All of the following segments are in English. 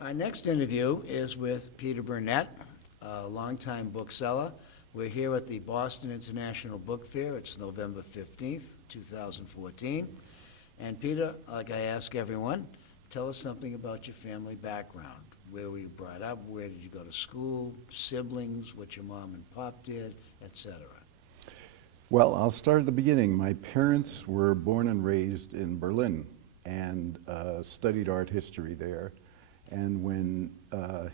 Our next interview is with Peter Bernett, a longtime bookseller. We're here at the Boston International Book Fair. It's November 15th, 2014. And Peter, like I ask everyone, tell us something about your family background. Where were you brought up? Where did you go to school? Siblings? What your mom and pop did, etc. Well, I'll start at the beginning. My parents were born and raised in Berlin and studied art history there. And when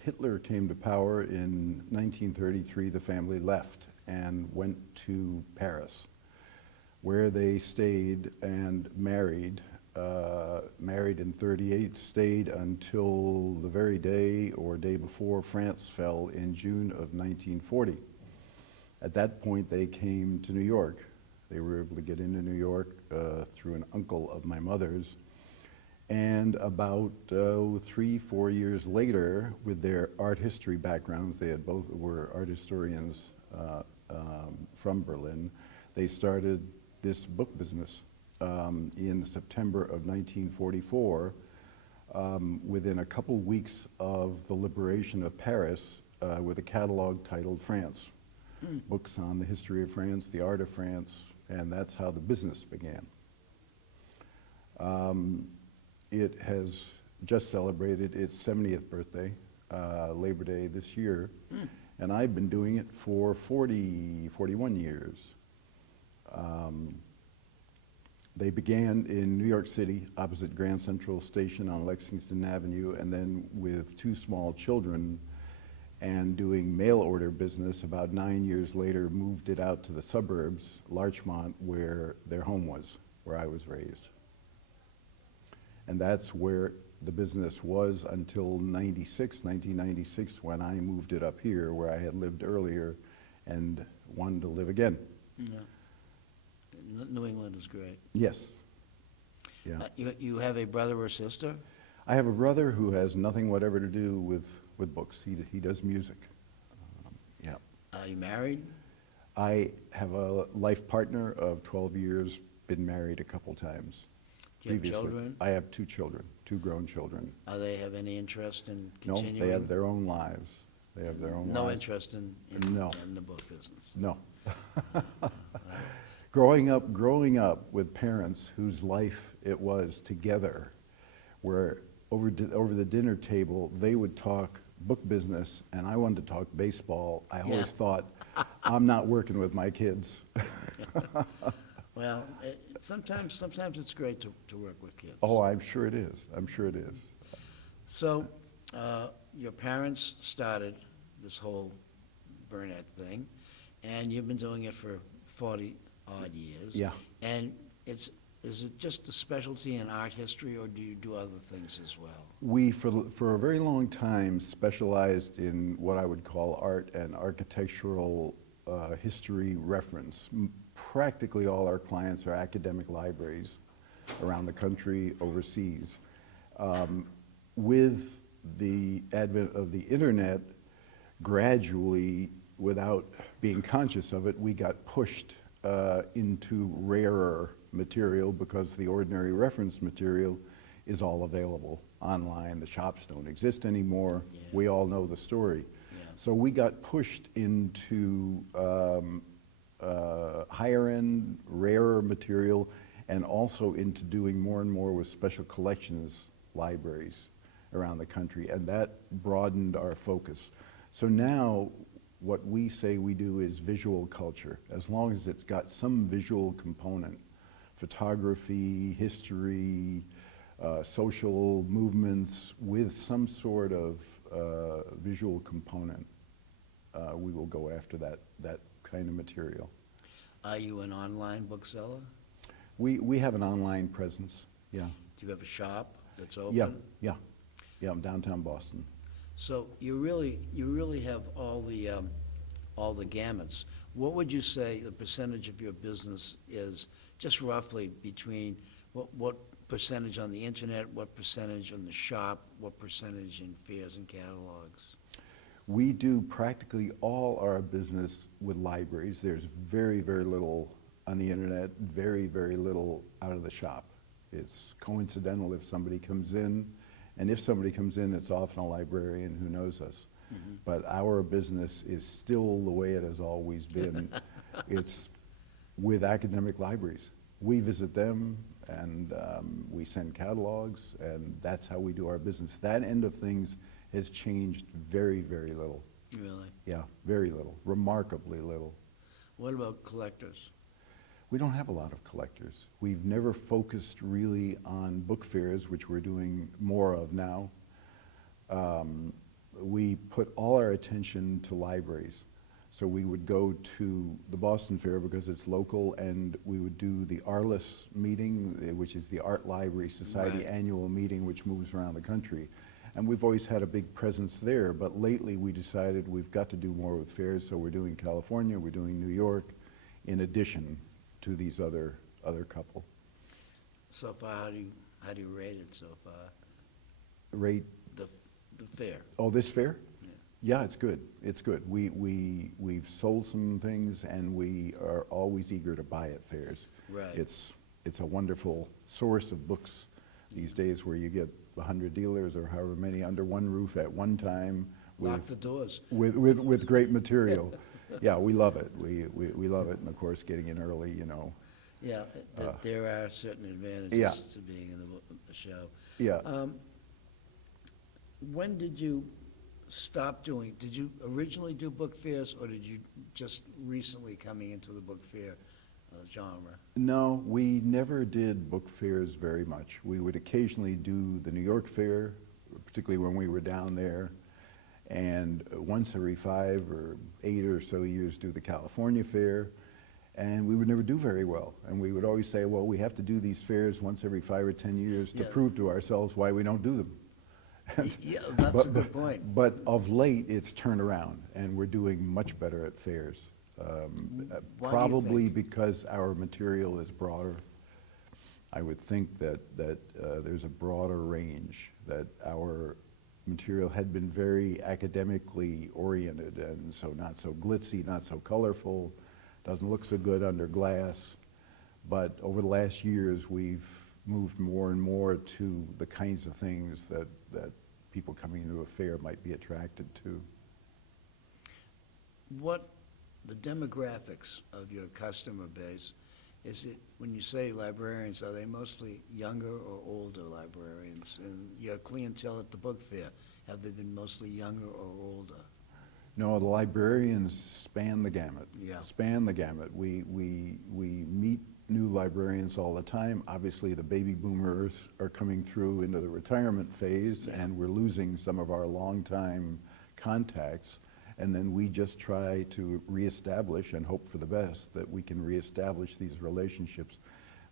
Hitler came to power in 1933, the family left and went to Paris, where they stayed and married. Married in 38, stayed until the very day or day before France fell in June of 1940. At that point, they came to New York. They were able to get into New York through an uncle of my mother's. And about 3-4 years later, with their art history backgrounds, they had both were art historians from Berlin, they started this book business in September of 1944. Within a couple weeks of the liberation of Paris, with a catalog titled France. Books on the history of France, the art of France, and that's how the business began. It has just celebrated its 70th birthday, Labor Day this year, and I've been doing it for 41 years. They began in New York City, opposite Grand Central Station on Lexington Avenue, and then with 2 small children and doing mail order business, about 9 years later moved it out to the suburbs, Larchmont, where their home was, where I was raised. And that's where the business was until 1996, when I moved it up here, where I had lived earlier and wanted to live again. Yeah. New England is great. Yes. Yeah. You have a brother or sister? I have a brother who has nothing whatever to do with books. He does music. Yeah. Are you married? I have a life partner of 12 years, been married a couple times. Do you have children? I have 2 children, 2 grown children. Do they have any interest in continuing? No, they have their own lives. They have their own No lives. interest in No. in the book business? No. Growing up with parents whose life it was together, where over the dinner table, they would talk book business, and I wanted to talk baseball. I always thought, I'm not working with my kids. Well, sometimes it's great to work with kids. Oh, I'm sure it is. I'm sure it is. So, your parents started this whole Bernett thing, and you've been doing it for 40-odd years. Yeah. And is it just a specialty in art history, or do you do other things as well? We, for a very long time, specialized in what I would call art and architectural history reference. Practically all our clients are academic libraries around the country, overseas. With the advent of the internet, gradually, without being conscious of it, we got pushed into rarer material because the ordinary reference material is all available online. The shops don't exist anymore. Yeah. We all know the story. Yeah. So we got pushed into higher end, rarer material, and also into doing more and more with special collections libraries around the country, and that broadened our focus. So now what we say we do is visual culture, as long as it's got some visual component, photography, history, social movements with some sort of visual component. We will go after that kind of material. Are you an online bookseller? We have an online presence, yeah. Do you have a shop that's open? Yeah, I'm downtown Boston. So you really have all the gamuts. What would you say the percentage of your business is, just roughly, between what percentage on the internet, what percentage on the shop, what percentage in fairs and catalogs? We do practically all our business with libraries. There's very, very little on the internet, very, very little out of the shop. It's coincidental if somebody comes in And if somebody comes in, it's often a librarian who knows us. But our business is still the way it has always been. It's with academic libraries. We visit them, and we send catalogs, and that's how we do our business. That end of things has changed very, very little. Really? Yeah, very little, remarkably little. What about collectors? We don't have a lot of collectors. We've never focused really on book fairs, which we're doing more of now. We put all our attention to libraries. So we would go to the Boston Fair because it's local, and we would do the ARLIS meeting, which is the Art Library Society Right. annual meeting, which moves around the country. And we've always had a big presence there, but lately we decided we've got to do more with fairs, so we're doing California, we're doing New York, in addition to these other couple. So far, how do you rate it so far, Rate, the fair? oh, this fair? Yeah. Yeah, it's good, it's good. We've sold some things, and we are always eager to buy at fairs. Right. It's a wonderful source of books these days, where you get 100 dealers or however many under one roof at one time. Lock the doors. With great material. Yeah, we love it. We love it, and of course, getting in early, you know. Yeah, there are certain advantages Yeah. to being in the show. Yeah. When did you stop doing, did you originally do book fairs, or did you just recently coming into the book fair genre? No, we never did book fairs very much. We would occasionally do the New York Fair, particularly when we were down there, and once every 5 or 8 or so years do the California Fair, and we would never do very well. And we would always say, well, we have to do these fairs once every 5 or 10 years to Yeah. prove to ourselves why we don't do them. Yeah, that's a good point. But of late, it's turned around, and we're doing much better at fairs. Why do you Probably think? because our material is broader. I would think that there's a broader range, that our material had been very academically oriented, and so not so glitzy, not so colorful, doesn't look so good under glass. But over the last years, we've moved more and more to the kinds of things that people coming into a fair might be attracted to. What, the demographics of your customer base, is it, when you say librarians, are they mostly younger or older librarians? And your clientele at the book fair, have they been mostly younger or older? No, the librarians span the gamut. Yeah. Span the gamut. We meet new librarians all the time. Obviously, the baby boomers are coming through into the retirement phase, Yeah. and we're losing some of our longtime contacts. And then we just try to reestablish and hope for the best that we can reestablish these relationships,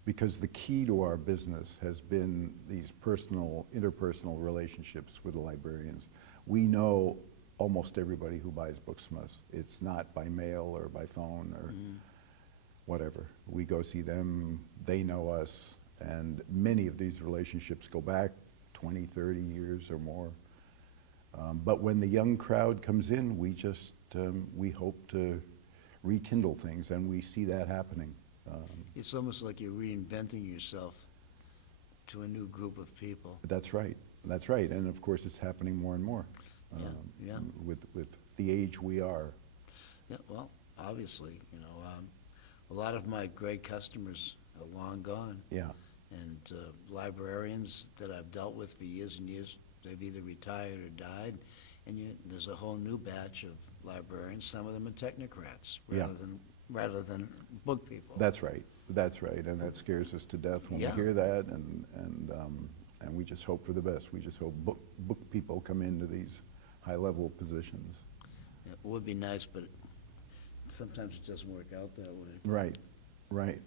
because the key to our business has been these personal, interpersonal relationships with the librarians. We know almost everybody who buys books from us. It's not by mail or by phone or whatever. We go see them, they know us, and many of these relationships go back 20, 30 years or more. But when the young crowd comes in, we just, we hope to rekindle things, and we see that happening. It's almost like you're reinventing yourself to a new group of people. That's right, that's right, and of course it's happening more and more. Yeah. With the age we are. Yeah, well, obviously, you know, a lot of my great customers are long gone. Yeah, And librarians that I've dealt with for years and years, they've either retired or died. And there's a whole new batch of librarians. Some of them are technocrats Yeah. rather than book people. that's right, and that scares us to death when we Yeah. hear that, and we just hope for the best. We just hope book people come into these high-level positions. It would be nice, but sometimes it doesn't work out that way. Right, right.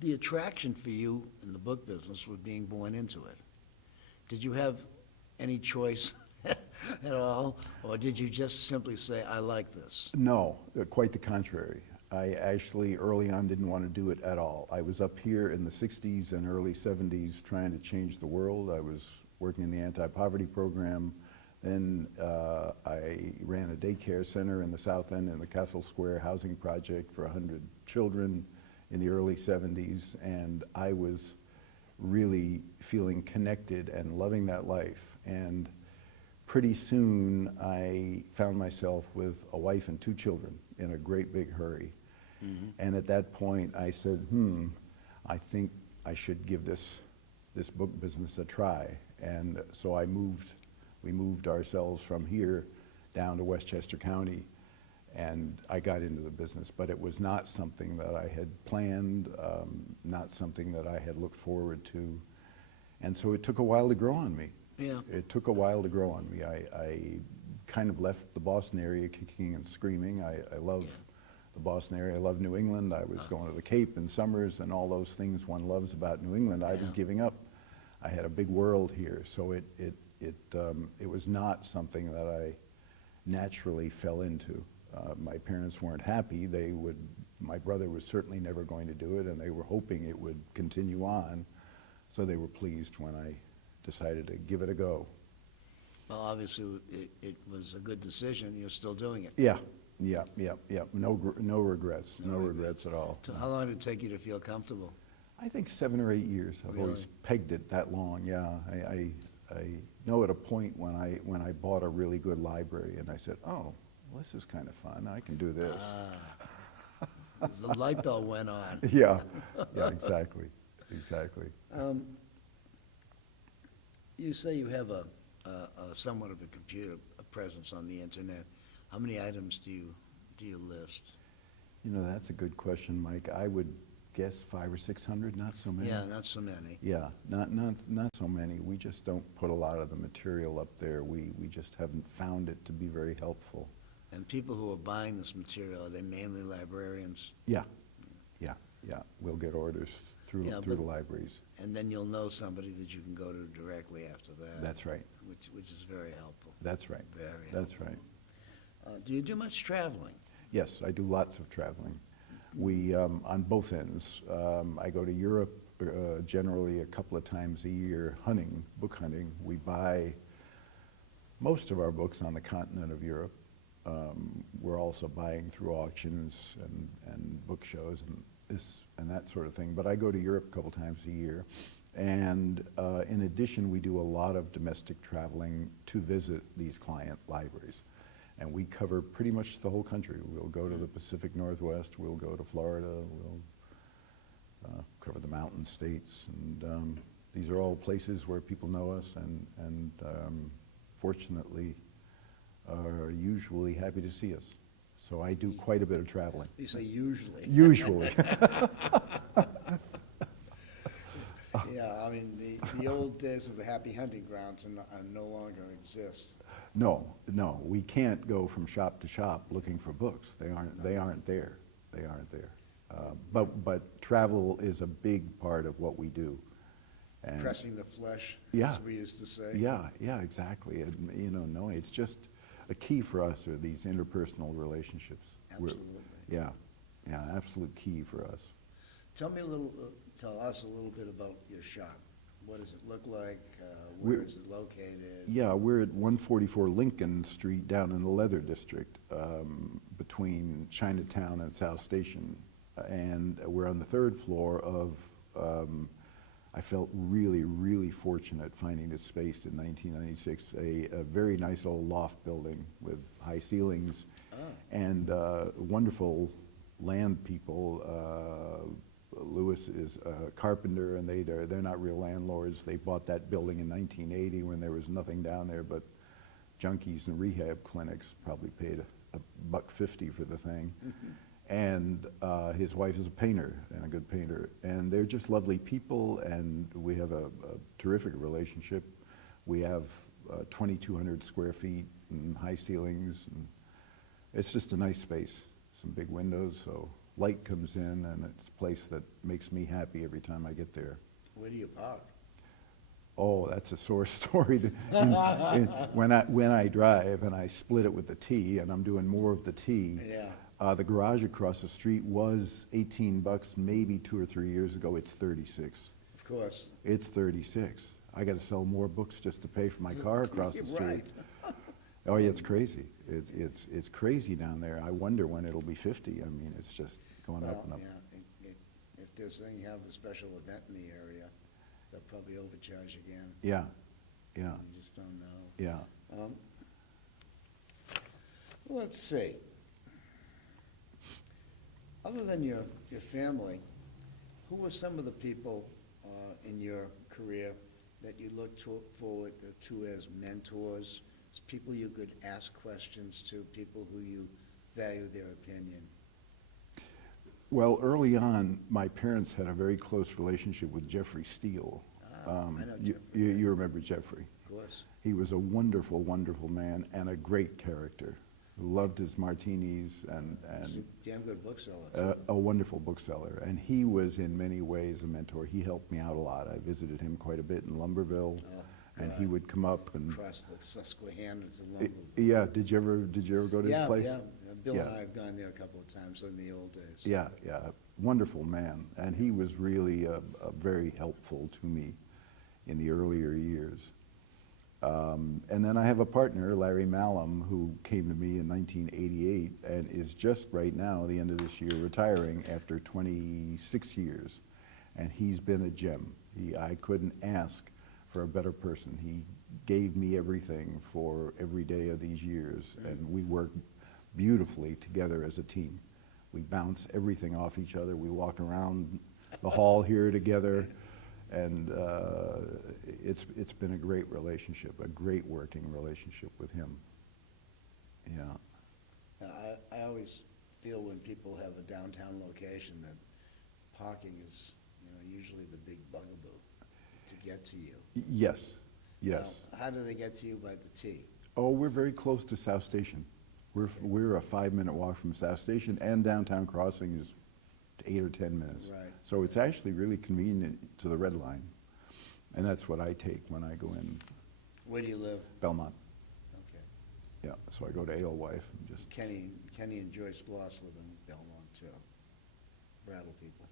The attraction for you in the book business was being born into it. Did you have any choice at all, or did you just simply say, I like this? No, quite the contrary. I actually early on didn't want to do it at all. I was up here in the 60s and early 70s trying to change the world. I was working in the anti-poverty program. Then I ran a daycare center in the South End in the Castle Square housing project for 100 children in the early 70s, and I was really feeling connected and loving that life. And pretty soon I found myself with a wife and 2 children in a great big hurry. And at that point I said, I think I should give this book business a try. And so we moved ourselves from here down to Westchester County, and I got into the business. But it was not something that I had planned, not something that I had looked forward to. And so it took a while to grow on me. Yeah. It took a while to grow on me. I kind of left the Boston area kicking and screaming. I love the Boston area. I love New England. I was going to the Cape in summers and all those things one loves about New England. I was giving up. I had a big world here, so it was not something that I naturally fell into. My parents weren't happy. My brother was certainly never going to do it, and they were hoping it would continue on, so they were pleased when I decided to give it a go. Well, obviously, it was a good decision. You're still doing it. Yeah. No regrets. No regrets at all. So how long did it take you to feel comfortable? I think 7 or 8 years. I've always Really? pegged it that long. Yeah. I know at a point when I bought a really good library, and I said, oh, well, this is kind of fun. I can do this. The light bulb went on. Yeah. Exactly. You say you have a somewhat of a computer presence on the internet. How many items do you list? That's a good question, Mike. I would guess 500 or 600, not so many. Yeah, not so many. Yeah, not so many. We just don't put a lot of the material up there. We just haven't found it to be very helpful. And people who are buying this material, are they mainly librarians? Yeah. We'll get orders through the libraries. And then you'll know somebody that you can go to directly after that. That's right. Which is very helpful. That's right. Very That's helpful. right. Do you do much traveling? Yes, I do lots of traveling. We, on both ends, I go to Europe generally a couple of times a year hunting, book hunting. We buy most of our books on the continent of Europe. We're also buying through auctions and book shows and that sort of thing. But I go to Europe a couple times a year. And in addition, we do a lot of domestic traveling to visit these client libraries. And we cover pretty much the whole country. We'll go to the Pacific Northwest, we'll go to Florida, we'll cover the mountain states. And these are all places where people know us and fortunately are usually happy to see us. So I do quite a bit of traveling. You say usually. Usually. Yeah, I mean, the old days of the happy hunting grounds no longer exist. No, we can't go from shop to shop looking for books. They aren't there. But travel is a big part of what we do. And Pressing the flesh, Yeah. as we used to say. Yeah, exactly. And, no, it's just a key for us are these interpersonal relationships. Absolutely. Yeah, absolute key for us. Tell us a little bit about your shop. What does it look like? Where is it located? Yeah, we're at 144 Lincoln Street down in the Leather District, between Chinatown and South Station. And we're on the 3rd floor of, I felt really, really fortunate finding this space in 1996, a very nice old loft building with high ceilings and wonderful land people. Lewis is a carpenter, and they're not real landlords. They bought that building in 1980 when there was nothing down there but junkies and rehab clinics. Probably paid $1.50 for the thing. And his wife is a painter, and a good painter. And they're just lovely people, and we have a terrific relationship. We have 2,200 square feet and high ceilings. And it's just a nice space, some big windows, so light comes in, and it's a place that makes me happy every time I get there. Where do you park? Oh, that's a sore story. When I drive and I split it with the T, and I'm doing more of the T, the garage across the street was $18 maybe 2 or 3 years ago. It's 36. Of course. It's 36. I got to sell more books just to pay for my car across the street. Right. Oh yeah, it's crazy. It's crazy down there. I wonder when it'll be 50. I mean, it's just going up and up. Yeah, this thing, you have the special event in the area, they'll probably overcharge again. Yeah, yeah, You just don't know. yeah. Let's see. Other than your family, who were some of the people in your career that you looked forward to as mentors, as people you could ask questions to, people who you value their opinion? Well, early on, my parents had a very close relationship with Jeffrey Steele. I know You Jeffrey. you remember Jeffrey? Of course. He was a wonderful, wonderful man and a great character who loved his martinis He's a and damn good bookseller, too. a wonderful bookseller. And he was in many ways a mentor. He helped me out a lot. I visited him quite a bit in Lumberville, and he God. would come up and, Across the Susquehanna to Lumberville. yeah, did you ever go to his place? Yeah. Bill and Yeah. I have gone there a couple of times in the old days. Yeah, wonderful man. And he was really very helpful to me in the earlier years. And then I have a partner, Larry Malum, who came to me in 1988 and is just right now, the end of this year, retiring after 26 years. And he's been a gem. I couldn't ask for a better person. He gave me everything for every day of these years, and we work beautifully together as a team. We bounce everything off each other. We walk around the hall here together, and it's been a great relationship, a great working relationship with him. Yeah. I always feel when people have a downtown location that parking is, usually the big bugaboo to get to you. Yes, yes. Now, how do they get to you by the T? Oh, we're very close to South Station. We're a 5-minute walk from South Station, and downtown crossing is 8 or 10 minutes. Right. So it's actually really convenient to the Red Line, and that's what I take when I go in Where do you live? Belmont. Okay. Yeah, so I go to Alewife and just. Kenny and Joyce Bloss live in Belmont, too. Brattle people.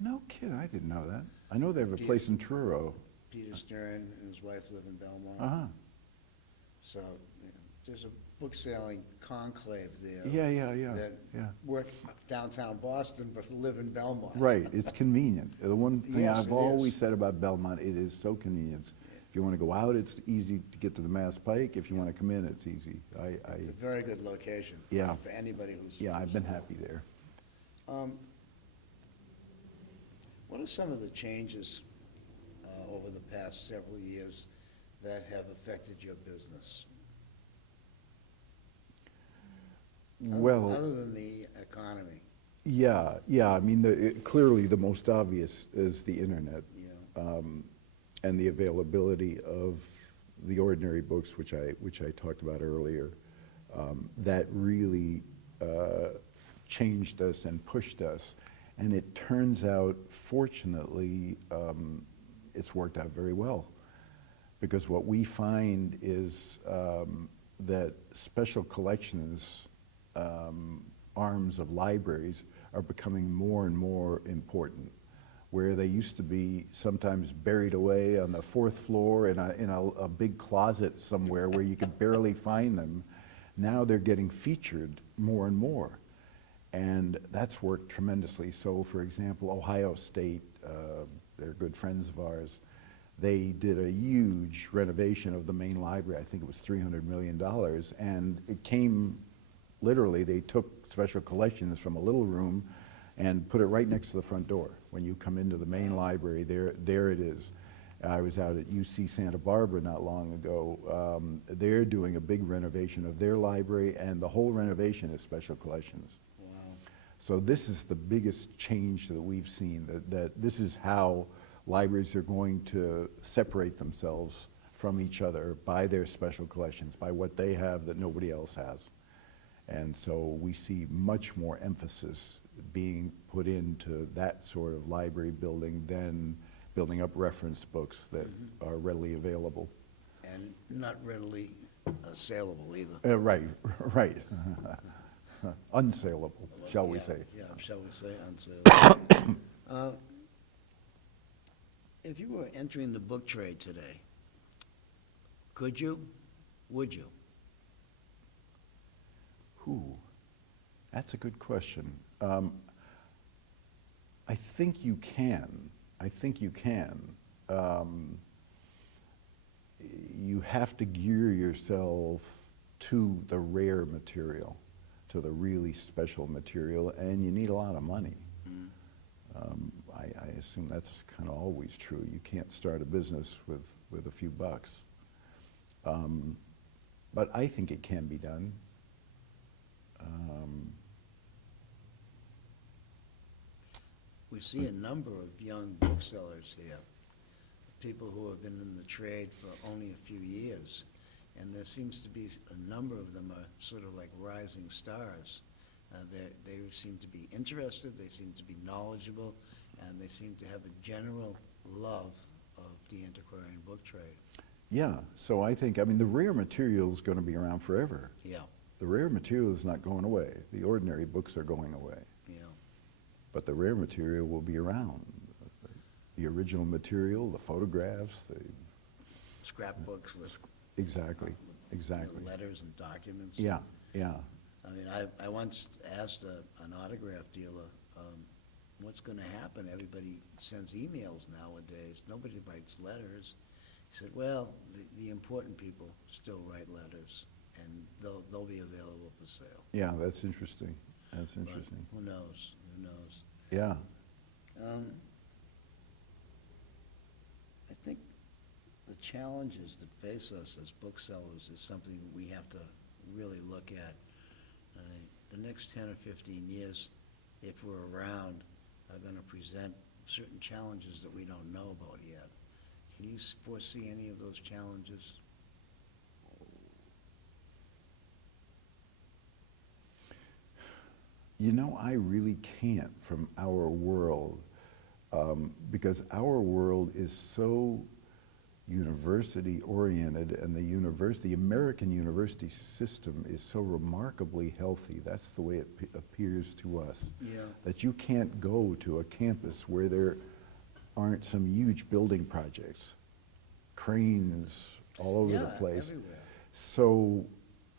No kid, I didn't know that. I know they have a place in Truro. Peter Stern and his wife live in Belmont. Uh-huh. So there's a book selling conclave there. Yeah. That work downtown Boston but live in Belmont. Right, it's convenient. The one thing Yes, I've it always is. said about Belmont, it is so convenient. If you want to go out, it's easy to get to the Mass Pike. If you want to come in, it's easy. It's a very good location. Yeah. For anybody who's. Yeah, I've been happy there. What are some of the changes over the past several years that have affected your business? Well, Other than the economy, yeah. I mean, clearly the most obvious is the internet. And the availability of the ordinary books, which I talked about earlier, that really changed us and pushed us. And it turns out, fortunately, it's worked out very well. Because what we find is that special collections, arms of libraries, are becoming more and more important. Where they used to be sometimes buried away on the 4th floor in a big closet somewhere where you could barely find them, now they're getting featured more and more. And that's worked tremendously. So, for example, Ohio State, they're good friends of ours, they did a huge renovation of the main library. I think it was $300 million. And it came, literally, they took special collections from a little room and put it right next to the front door. When you come into the main library, there it is. I was out at UC Santa Barbara not long ago. They're doing a big renovation of their library, and the whole renovation is special collections. wow. So this is the biggest change that we've seen, that this is how libraries are going to separate themselves from each other by their special collections, by what they have that nobody else has. And so we see much more emphasis being put into that sort of library building than building up reference books that are readily available. And not readily saleable either. Right. Unsaleable, shall we say. Yeah, shall we say unsaleable. If you were entering the book trade today, could you? Would you? That's a good question. I think you can. I think you can. You have to gear yourself to the rare material, to the really special material, and you need a lot of money. I assume that's kind of always true. You can't start a business with a few bucks. But I think it can be done. We see a number of young booksellers here, people who have been in the trade for only a few years, and there seems to be a number of them are sort of like rising stars. They seem to be interested, they seem to be knowledgeable, and they seem to have a general love of the antiquarian book trade. Yeah, so I think, I mean, the rare material is going to be around forever. Yeah, The rare material is not going away. The ordinary books are going away. yeah. But the rare material will be around. The original material, the photographs, the... Scrapbooks with Exactly, exactly. letters and documents. Yeah, yeah. I mean, I once asked an autograph dealer, what's going to happen? Everybody sends emails nowadays. Nobody writes letters. He said, well, the important people still write letters, and they'll be available for sale. Yeah, that's interesting. That's But interesting. who knows? Who knows? Yeah. I think the challenges that face us as booksellers is something we have to really look at. The next 10 or 15 years, if we're around, are going to present certain challenges that we don't know about yet. Can you foresee any of those challenges? You know, I really can't from our world, because our world is so university-oriented, and the American university system is so remarkably healthy. That's the way it appears to us. Yeah. That you can't go to a campus where there aren't some huge building projects, cranes all over the place. Everywhere. So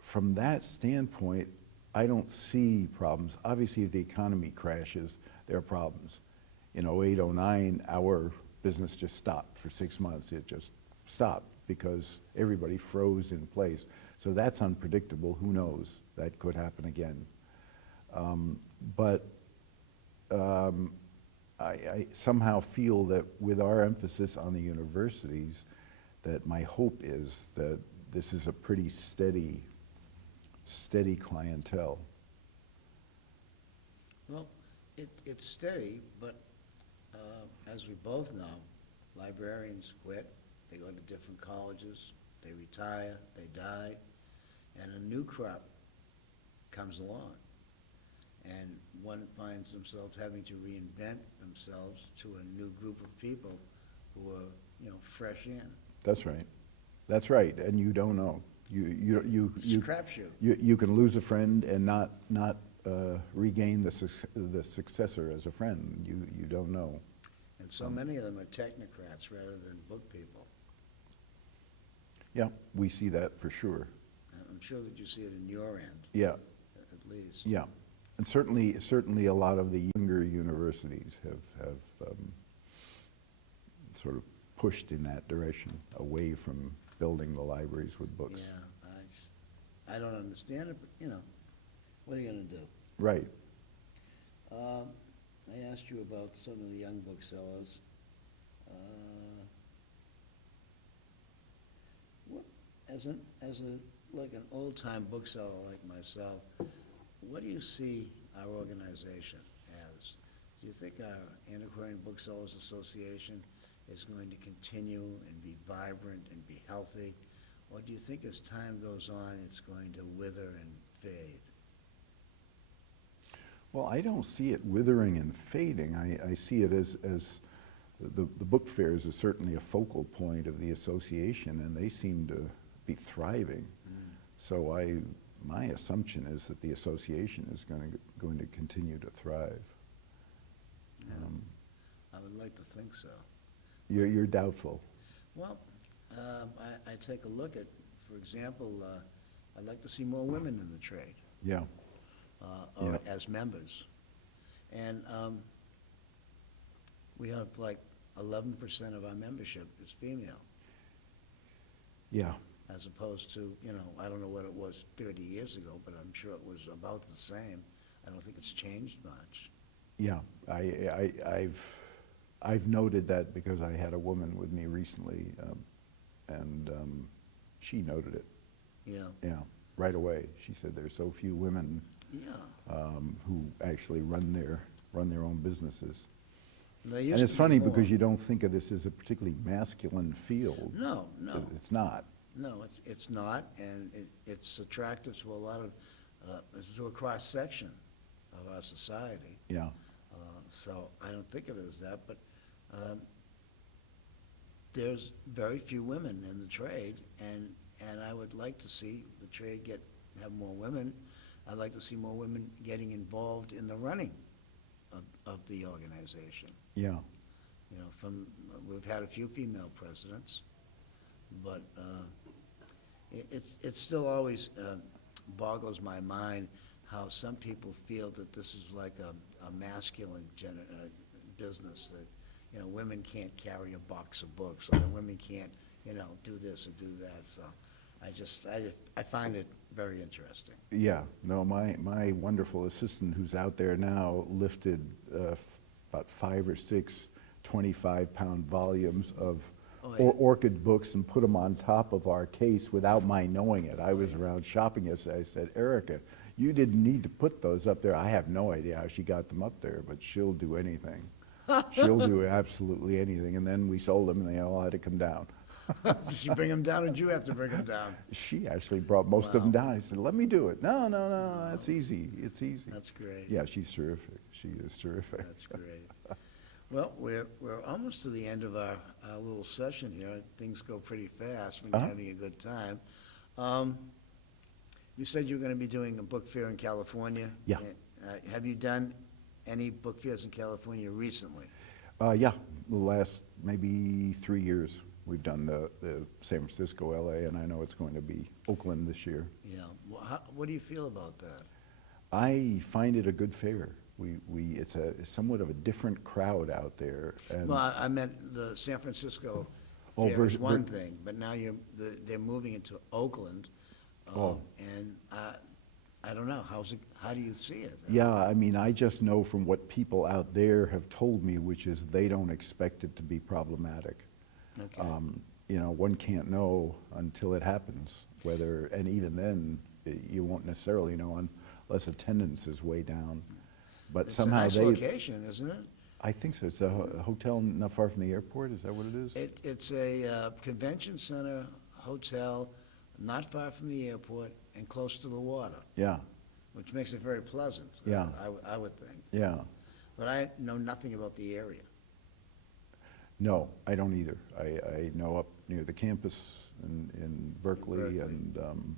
from that standpoint, I don't see problems. Obviously, if the economy crashes, there are problems. In 08, 09, our business just stopped for 6 months. It just stopped because everybody froze in place. So that's unpredictable. Who knows? That could happen again. I somehow feel that with our emphasis on the universities, that my hope is that this is a pretty steady clientele. Well, it's steady, but as we both know, librarians quit, they go to different colleges, they retire, they die, and a new crop comes along. And one finds themselves having to reinvent themselves to a new group of people who are, fresh in. That's right. That's right, and you don't know. It's a crapshoot. You can lose a friend and not regain the successor as a friend. You don't know. And so many of them are technocrats rather than book people. Yeah, we see that for sure. I'm sure that you see it in your end, Yeah, at least. yeah, and certainly a lot of the younger universities have sort of pushed in that direction, away from building the libraries with books. Yeah, I don't understand it, but, what are you gonna do? Right. I asked you about some of the young booksellers. As like an old-time bookseller like myself, what do you see our organization as? Do you think our Antiquarian Booksellers Association is going to continue and be vibrant and be healthy? Or do you think as time goes on, it's going to wither and fade? Well, I don't see it withering and fading. I see it as the book fairs is certainly a focal point of the association, and they seem to be thriving. So my assumption is that the association is going to continue to thrive. Yeah, I would like to think so. You're doubtful. Well, I take a look at, for example, I'd like to see more women in the trade. Yeah. Or Yeah. as members. And We have like 11% of our membership is female, Yeah, as opposed to, you know, I don't know what it was 30 years ago, but I'm sure it was about the same. I don't think it's changed much. yeah. I've noted that because I had a woman with me recently, and she noted it, Yeah, right away. She said there's so few women yeah. who actually run their own businesses. There And used it's to be funny more. because you don't think of this as a particularly masculine field. No, no. It's not. No, it's not, and it's attractive to a lot of, to a cross-section of our society. Yeah, So I don't think of it as that, but there's very few women in the trade, and I would like to see the trade have more women. I'd like to see more women getting involved in the running of the organization. yeah, You know, we've had a few female presidents, but it still always boggles my mind how some people feel that this is like a masculine business, that, you know, women can't carry a box of books, or women can't, you know, do this or do that. So I find it very interesting. yeah. No, my wonderful assistant who's out there now lifted about 5 or 6 25-pound volumes of Oh, yeah. orchid books and put them on top of our case without my knowing it. I was around shopping yesterday. I said, Erica, you didn't need to put those up there. I have no idea how she got them up there, but she'll do anything. She'll do absolutely anything. And then we sold them, and they all had to come down. Did she bring them down, or did you have to bring them down? She actually brought most of them down. I said, let me do it. No, that's easy. It's easy. That's great. Yeah, she's terrific. She is terrific. That's great. Well, we're almost to the end of our little session here. Things go pretty fast when you're Uh-huh. having a good time. You said you were going to be doing a book fair in California? Yeah. Have you done any book fairs in California recently? Yeah, the last maybe 3 years, we've done the San Francisco, LA, and I know it's going to be Oakland this year. Yeah. Well, what do you feel about that? I find it a good fair. It's somewhat of a different crowd out there. And Well, I meant the San Francisco Oh, fair is vers- one ver- thing, but now they're moving into Oakland. Oh. And I don't know, how do you see it? Yeah, I mean, I just know from what people out there have told me, which is they don't expect it to be problematic. Okay. You know, one can't know until it happens, and even then, you won't necessarily know unless attendance is way down. But somehow It's a nice location, isn't it? I think so. It's a hotel not far from the airport. Is that what it is? It's a convention center, hotel, not far from the airport and close to the water, Yeah, which makes it very pleasant. Yeah. I would think. yeah. But I know nothing about the area. No, I don't either. I know up near the campus in Berkeley, Berkeley. and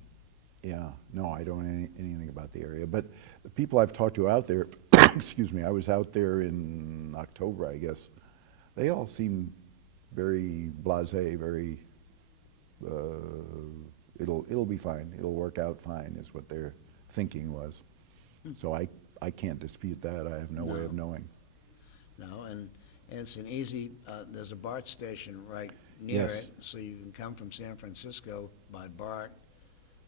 yeah, no, I don't know anything about the area. But the people I've talked to out there, excuse me, I was out there in October, I guess. They all seem very blasé, very. It'll be fine. It'll work out fine, is what their thinking was. So I can't dispute that. I have no way of No. knowing. No, and it's an easy, there's a BART station right near Yes. it, so you can come from San Francisco by BART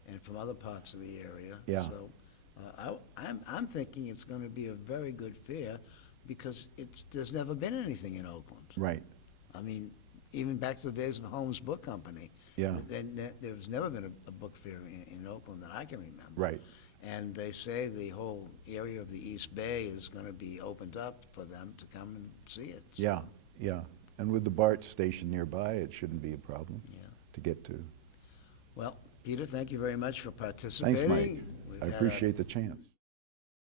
and from other parts of the area. Yeah. So I'm thinking it's going to be a very good fair, because there's never been anything in Oakland. Right. I mean, even back to the days of Holmes Book Company. Yeah. There's never been a book fair in Oakland that I can remember. Right. And they say the whole area of the East Bay is going to be opened up for them to come and see it. Yeah, yeah. And with the BART station nearby, it shouldn't be a problem Yeah. to get to. Well, Peter, thank you very much for participating. Thanks, Mike. We've I had a- appreciate the chance.